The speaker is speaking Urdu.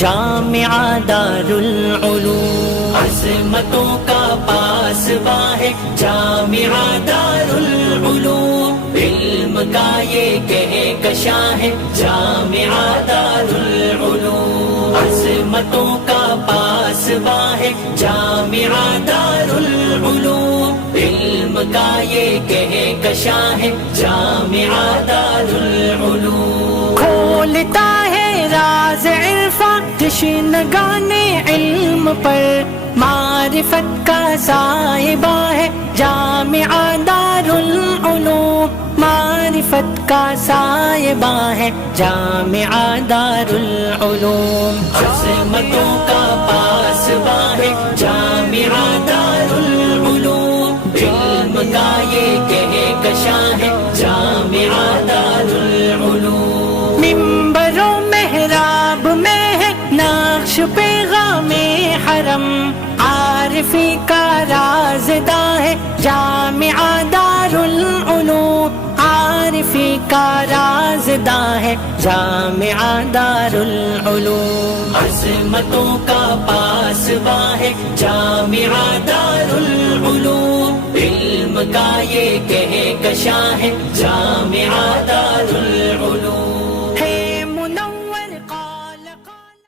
جامعہ دارالعلوم، عظمتوں کا پاسباں ہے جامعہ دارالعلوم، علم کا یہ کہکشاں ہے جامعہ دارالعلوم، عظمتوں کا پاسباں ہے جامعہ دارالعلوم، علم کا یہ کہکشاں ہے جامعہ دارالعلوم، کھولتا ہے راز عرفاں تشنگان علم پر، معرفت کا صاحبہ ہے جامعہ دارالعلوم، معرفت کا صاحبہ ہے جامعہ دارالعلوم، عظمتوں کا پاسباں ہے جامعہ دارالعلوم، علم کا یہ کہکشاں ہے جامعہ دارالعلوم، منبر و محراب میں ہے نقش پیغام حرم، عارفی کا رازداں ہے جامعہ دارالعلوم، عارفی کا رازداں ہے جامعہ دارالعلوم، عظمتوں کا پاسباں ہے جامعہ دارالعلوم، علم کا یہ کہکشاں ہے جامعہ دارالعلوم۔